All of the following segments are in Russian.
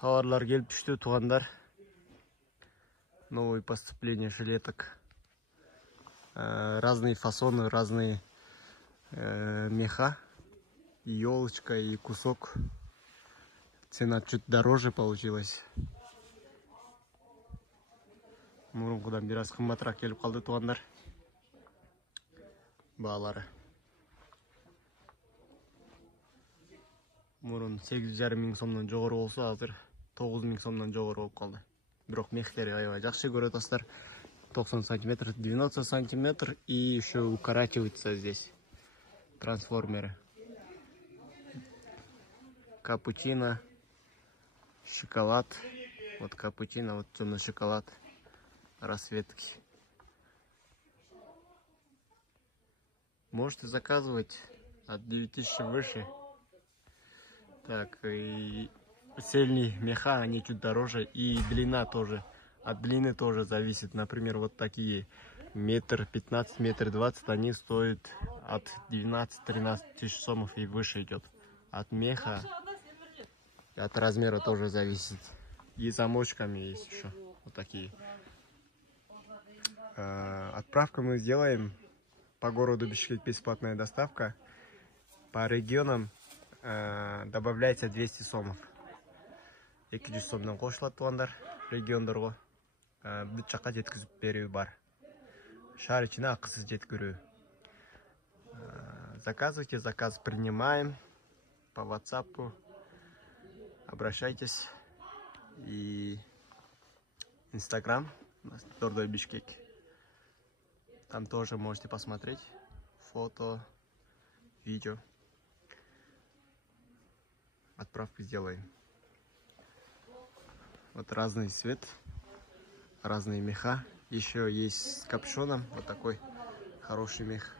Товарлар келіп түшті, туғандар. Новое поступление жилеток. Разные фасоны, разные меха. И елочка, и кусок. Цена чуть дороже получилась. Мурункудан бираз кымбатыраак келип калды, туғандар. Баалары. Мурун 8,5 миң сомдон жогору болсо, азыр 9 миң сомдон жогору болуп калды. Бирок мехтери аябай жакшы көрөт достор. 90 сантиметр, 90 сантиметр, и еще укорачивается здесь трансформеры. Капучино, шоколад. Вот капучино, вот темный шоколад. Расцветки. Можете заказывать от 9000 выше. Так, и цельные меха, они чуть дороже, и длина тоже. От длины тоже зависит. Например, вот такие 1,15 м, 1,20 м, они стоят от 12-13 тысяч сомов и выше идет. От меха, от размера тоже зависит. И замочками есть еще вот такие. Отправку мы сделаем по городу Бишкек, бесплатная доставка. По регионам добавляется 200 сомов. 200 сомдон кошулат, тугандар, региондорго бүт жакка жеткизип берүү бар. Шаар ичине акысыз жеткирүү. Заказывайте, заказ принимаем по WhatsApp. Обращайтесь. И Instagram, Дордой Бишкек. Там тоже можете посмотреть фото, видео. Отправку сделаем. Вот разный цвет, разные меха. Еще есть с капюшоном. Вот такой хороший мех,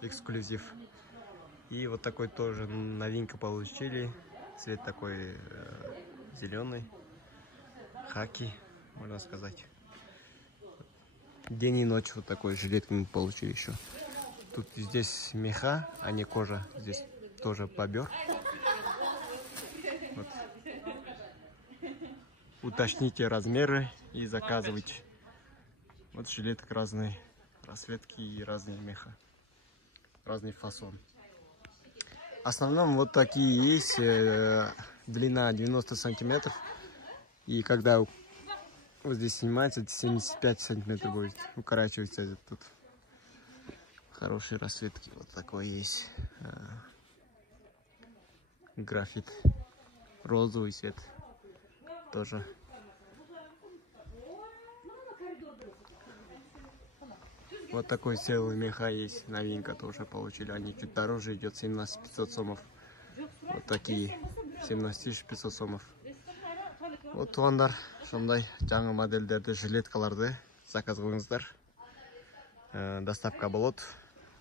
эксклюзив. И вот такой тоже новинка получили. Цвет такой зеленый, хаки, можно сказать. День и ночь вот такой жилетку мы получили еще. Тут здесь меха, а не кожа. Здесь тоже бобер. Вот. Уточните размеры и заказывайте. Вот жилеток разные расцветки и разные меха. Разный фасон. В основном вот такие есть. Длина 90 сантиметров. И когда вот здесь снимается, 75 сантиметров будет. Укорачивается тут. Хорошие расцветки. Вот такой есть. Графит. Розовый цвет. Тоже. Вот такой целый меха есть. Новинка тоже получили. Они чуть дороже идет. 17 500 сомов. Вот такие. 17 500 сомов. Вот тугандар, шондай жаңы модельдерди, жилеткаларды заказ кылыңыздар. Доставка болот.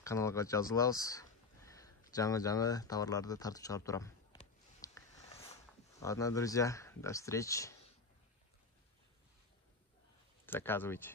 Каналга жазылабыз. Жаңы товарларды тартып чыгарып турам. Ладно, друзья, до встречи. Заказывайте.